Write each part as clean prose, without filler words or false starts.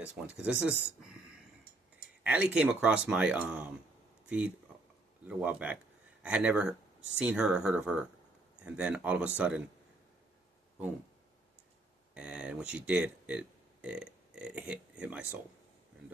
this one because this is Allie came across my feed a little while back. I had never seen her or heard of her, and then all of a sudden, boom! And when she did, it hit my soul. And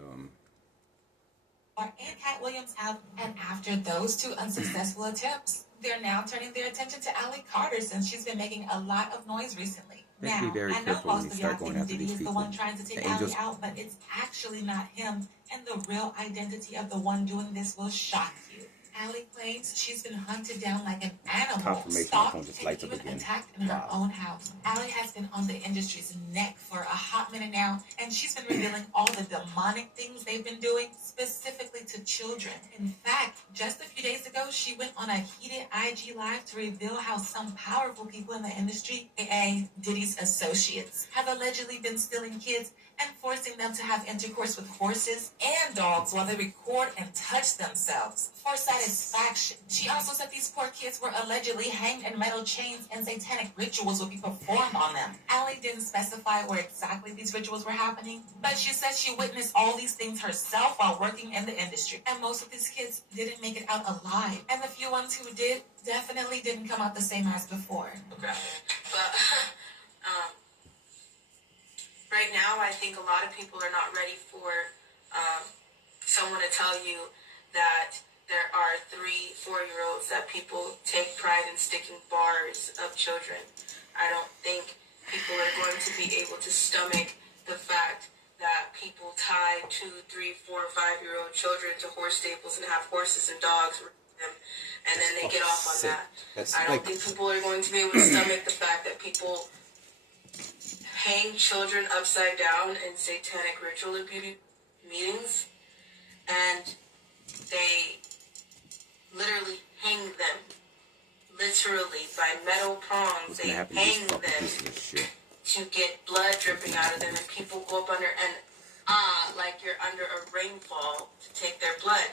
and Cat Williams out, and after those two unsuccessful attempts, they're now turning their attention to Allie Carter since she's been making a lot of noise recently. you have to be very I know careful when most you of y'all start going think after Diddy these is the people. one trying to take The angels, Allie out, but it's actually not him, and the real identity of the one doing this will shock you. Allie claims she's been hunted down like an animal, confirmation stalked, phone just and lights up even again. attacked in her Wow. own house. Allie has been on the industry's neck for a hot minute now, and she's been revealing all the demonic things they've been doing, specifically to children. In fact, just a few days ago, she went on a heated IG Live to reveal how some powerful people in the industry, aka Diddy's associates, have allegedly been stealing kids and forcing them to have intercourse with horses and dogs while they record and touch themselves for satisfaction. She also said these poor kids were allegedly hanged in metal chains and satanic rituals would be performed on them. Allie didn't specify where exactly these rituals were happening, but she said she witnessed all these things herself while working in the industry. And most of these kids didn't make it out alive. And the few ones who did definitely didn't come out the same as before. Okay. But right now, I think a lot of people are not ready for someone to tell you that there are 3-4-year-olds that people take pride in sticking bars of children. I don't think people are going to be able to stomach the fact that people tie 2, 3, 4, 5-year-old children to horse stables and have horses and dogs with them, and then they get off on that. I don't think people are going to be able to stomach the fact that people hang children upside down in satanic ritual abuse meetings, and they literally hang them, literally by metal prongs. They hang them to get blood dripping out of them, and people go up under and like you're under a rainfall to take their blood.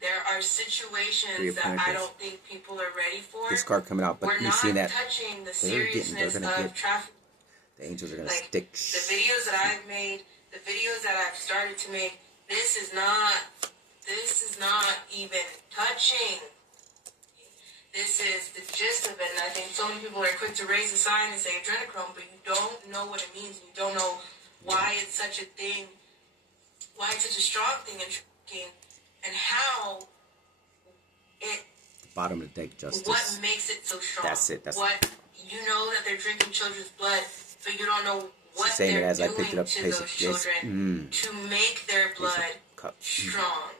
There are situations that I don't think people are ready for. This card coming out, but you see that touching the seriousness of trafficking. The angels are gonna like, stick. The videos that I've made, the videos that I've started to make, this is not even touching. This is the gist of it, and I think so many people are quick to raise a sign and say adrenochrome, but you don't know what it means, and you don't know why it's such a thing, why it's such a strong thing in trafficking, and how it... Bottom of the deck, Justice. What makes it so strong? That's it. What, you know that they're drinking children's blood, but you don't know what saying they're it as doing I picked it up, to those children to make their blood strong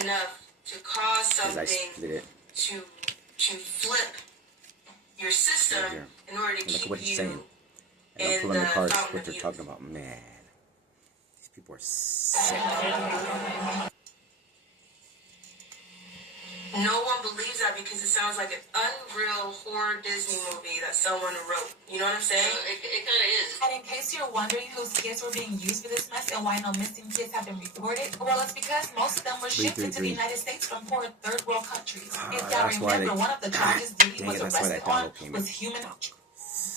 enough to cause something to flip your system in order to keep what he's you saying. And I'm pulling the cards, what they're talking about. Man, these people are sick. No one believes that because it sounds like an unreal horror Disney movie that someone wrote. You know what I'm saying? It kind of is. And in case you're wondering whose kids were being used for this mess and why no missing kids have been reported, well, it's because most of them were shipped into the United States from poor third world countries. If y'all remember, one of the charges Diddy was arrested on was human.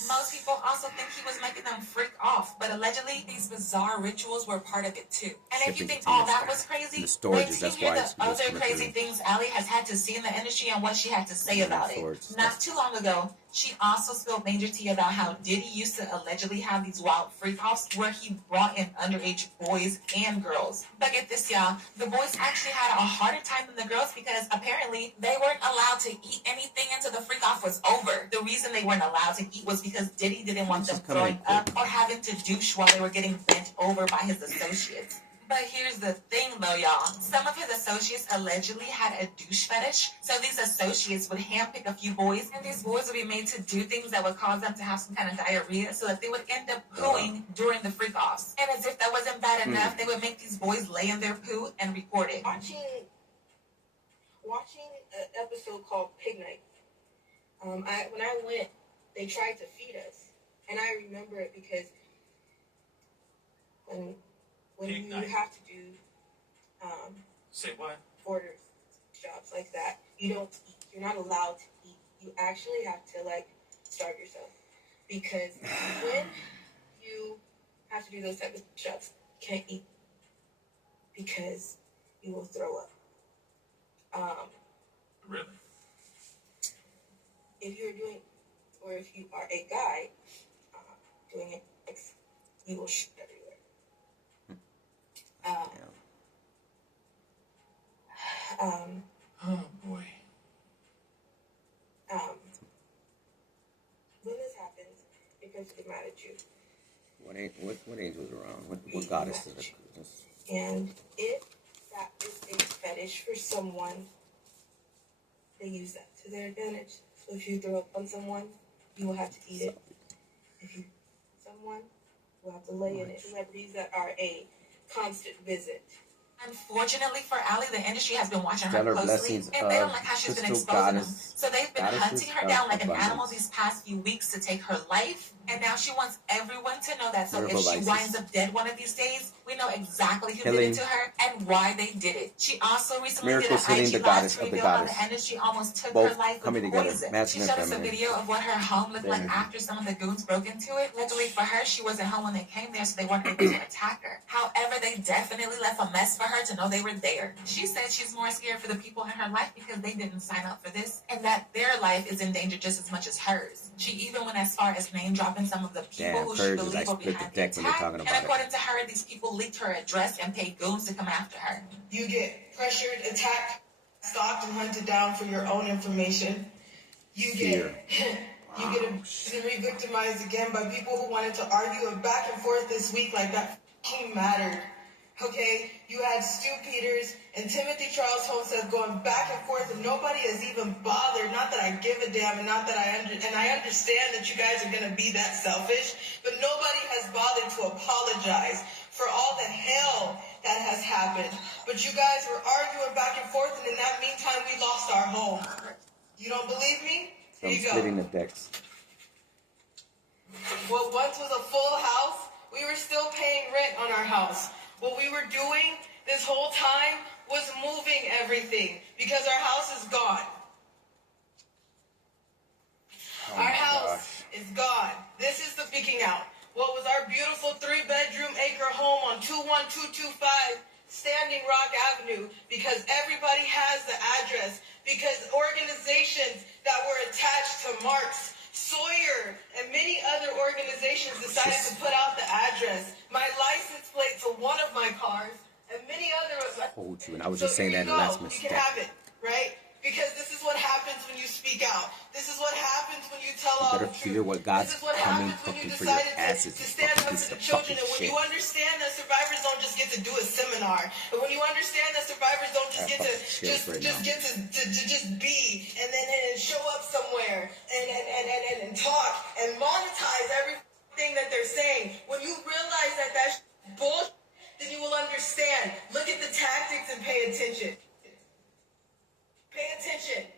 Most people also think he was making them freak off, but allegedly these bizarre rituals were part of it too. And if you think all that was crazy, wait till you hear the other crazy things Allie has had to see in the industry and what she had to say about it. Not too long ago, she also spilled major tea about how Diddy used to allegedly have these wild freak-offs where he brought in underage boys and girls. But get this, y'all, the boys actually had a harder time than the girls because apparently they weren't allowed to eat anything until the freak-off was over. The reason they weren't allowed to eat was because Diddy didn't want them throwing up or having to douche while they were getting bent over by his associates. But here's the thing, though, y'all. Some of his associates allegedly had a douche fetish, so these associates would handpick a few boys, and these boys would be made to do things that would cause them to have some kind of diarrhea, so that they would end up pooing during the freak-offs. And as if that wasn't bad enough, they would make these boys lay in their poo and record it. Watching an episode called Pig Night, when I went, they tried to feed us, and I remember it because when you have to do say what? Orders, jobs like that, you don't eat. You're not allowed to eat. You actually have to starve yourself, because when you have to do those type of shots. You can't eat because you will throw up. Really? If you're doing, or if you are a guy doing it, you will shit everywhere. Oh boy. When this happens, your parents get mad at you. What angel is around? What goddess is it? And if that is a fetish for someone, they use that to their advantage. So if you throw up on someone, you will have to eat it. If you someone, you will have to lay in it. Celebrities that are a constant visit. Unfortunately for Allie, the industry has been watching her closely, and they don't like how she's been exposing them. So they've been hunting her down like an animal these past few weeks to take her life, and now she wants everyone to know that. So if she winds up dead one of these days, we know exactly who did it to her and why they did it. She also recently did an IG live to reveal how the industry almost took her life with poison. She showed us a video of what her home looked like after some of the goons broke into it. Luckily for her, she wasn't home when they came there, so they weren't able to attack her. However, they definitely left a mess for her to know they were there. She said she's more scared for the people in her life because they didn't sign up for this, and that their life is in danger just as much as hers. She even went as far as name dropping some of the people who she believed were behind the attack. And according to her, these people leaked her address and paid goons to come after her. You get pressured, attacked, stalked, and hunted down for your own information. You get re-victimized again by people who wanted to argue back and forth this week like that fucking mattered. Okay, you had Stu Peters and Timothy Charles Homestead going back and forth, and nobody has even bothered. Not that I give a damn, and not that I understand that you guys are gonna be that selfish, but nobody has bothered to apologize for all the hell that has happened. But you guys were arguing back and forth, and in that meantime, we lost our home. You don't believe me? Here you go. Splitting the decks. What once was a full house, we were still paying rent on our house. What we were doing this whole time was moving everything because our house is gone. Our house is gone. This is the speaking out. What was our beautiful 3-bedroom acre home on 21225 Standing Rock Avenue, because everybody has the address, because organizations that were attached to Marx, Sawyer, and many other organizations decided to put out the address. My license plate to one of my cars, and many others. Hold you, and I was just saying that in the last mistake. You can have it, right? Because this is what happens when you speak out. This is what happens when you tell all the truth. Figure what God's this is what coming happens when you fucking for your decided asses to stand up piece for the of children. fucking And when shit. you understand that survivors don't just get to do a seminar, and when you understand that survivors don't just get to just be and then show up somewhere and talk and monetize everything that they're saying. When you realize that that's bullshit, then you will understand. Look at the tactics and pay attention. Pay attention.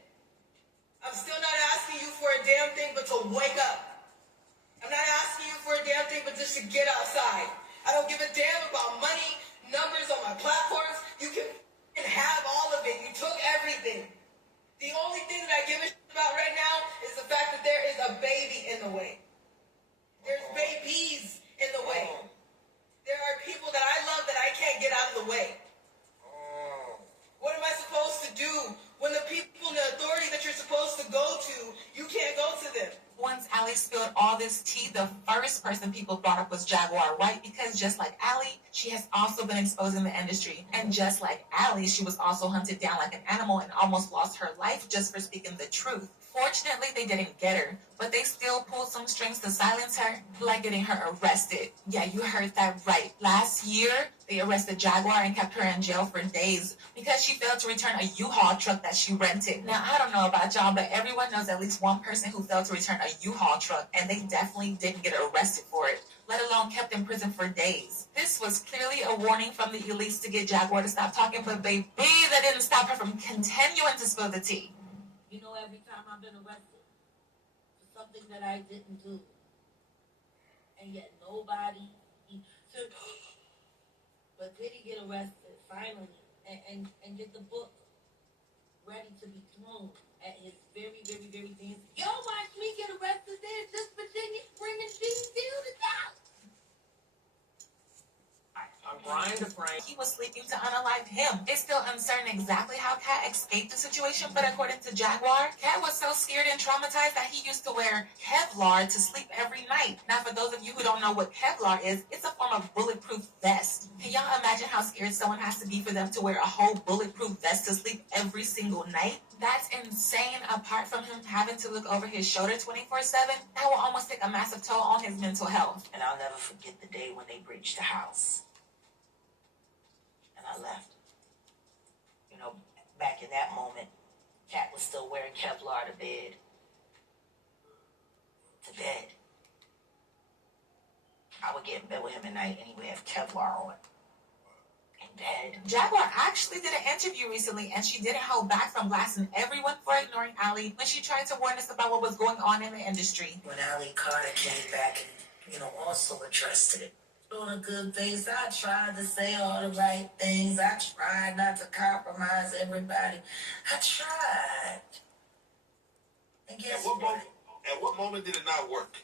I'm still not asking you for a damn thing but to wake up. I'm not asking you for a damn thing but just to get outside. I don't give a damn about money, numbers on my platforms. You can have all of it. You took everything. The only thing that I give a shit about right now is the fact that there is a baby in the way. There's babies in the way. There are people that I love that I can't get out of the way. What am I supposed to do when the people in the authority that you're supposed to go to, you can't go to them? Once Allie spilled all this tea, the first person people brought up was Jaguar Wright, because just like Allie, she has also been exposing the industry. And just like Allie, she was also hunted down like an animal and almost lost her life just for speaking the truth. Fortunately, they didn't get her, but they still pulled some strings to silence her, like getting her arrested. Yeah, you heard that right. Last year, they arrested Jaguar and kept her in jail for days because she failed to return a U-Haul truck that she rented. Now, I don't know about y'all, but everyone knows at least one person who failed to return a U-Haul truck, and they definitely didn't get arrested for it, let alone kept in prison for days. This was clearly a warning from the elites to get Jaguar to stop talking, but baby, that didn't stop her from continuing to spill the tea. You know, every time I've been arrested for something that I didn't do, and yet nobody took. But did he get arrested finally and get the book ready to be thrown at his very, very, very things? Yo, watch me get arrested there, just Virginia bringing Gene Deal to town. he was sleeping to unalive him. It's still uncertain exactly how Cat escaped the situation, but according to Jaguar, Cat was so scared and traumatized that he used to wear Kevlar to sleep every night. Now, for those of you who don't know what Kevlar is, it's a form of bulletproof vest. Can y'all imagine how scared someone has to be for them to wear a whole bulletproof vest to sleep every single night? That's insane. Apart from him having to look over his shoulder 24/7, that will almost take a massive toll on his mental health. And I'll never forget the day when they breached the house. And I left. You know, back in that moment, Cat was still wearing Kevlar to bed. To bed. I would get in bed with him at night and he would have Kevlar on. In bed. Jaguar actually did an interview recently, and she didn't hold back from blasting everyone for ignoring Ali when she tried to warn us about what was going on in the industry. When Ali Carter came back and, also addressed it. On a good face, I tried to say all the right things. I tried not to compromise everybody. I tried. And guess what? At what moment did it not work?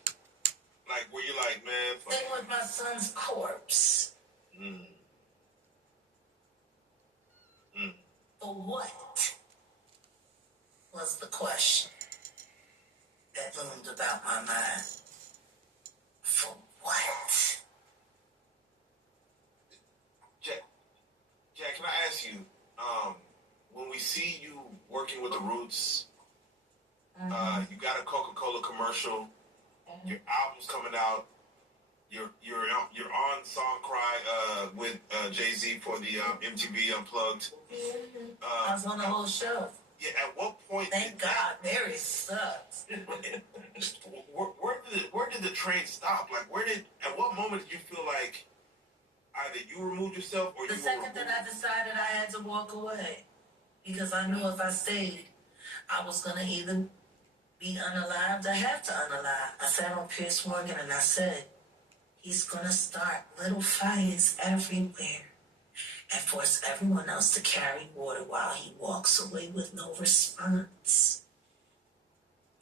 Like, were you like, man, fuck They with my son's corpse. For what? Was the question that loomed about my mind. For what? Jack, can I ask you, when we see you working with the Roots, you got a Coca-Cola commercial, your album's coming out, you're on Song Cry with Jay-Z for the MTV Unplugged. I was on the whole show. Yeah, at what point? Thank God, Mary sucks. Where did the train stop? Like, at what moment did you feel like either you removed yourself or The you second that I decided I had to walk away, because I knew if I stayed, I was gonna either be unalived or have to unalive. I sat on Piers Morgan and I said, he's gonna start little fires everywhere and force everyone else to carry water while he walks away with no response.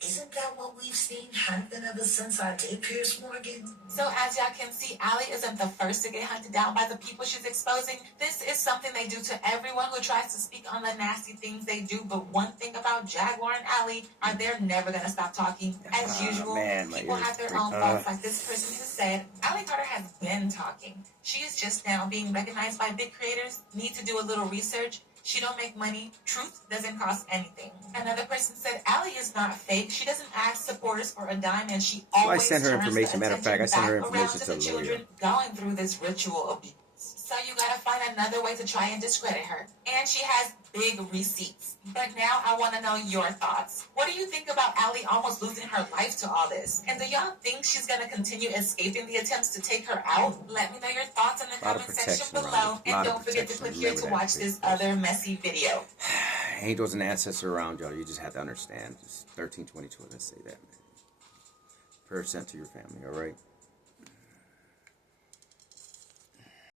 Isn't that what we've seen happen ever since I did Piers Morgan? So as y'all can see, Ali isn't the first to get hunted down by the people she's exposing. This is something they do to everyone who tries to speak on the nasty things they do. But one thing about Jaguar and Ali are they're never going to stop talking. As usual, people have their own thoughts. Like this person has said, Ali Carter has been talking. She is just now being recognized by big creators. Need to do a little research. She don't make money. Truth doesn't cost anything. Another person said, Ali is not fake. She doesn't ask supporters for a dime, and she always I sent her turns information. the Matter of fact, I sent her attention back information around to the the children going through this ritual abuse. So you gotta find another way to try and discredit her. And she has big receipts. But now I want to know your thoughts. What do you think about Ali almost losing her life to all this? And do y'all think she's gonna continue escaping the attempts to take her out? Let me know your thoughts in the comment section below. And don't forget to click here to watch this other messy video. Angels and ancestors around y'all. You just have to understand. Just 1322. Let's say that, man. Prayer sent to your family. All right.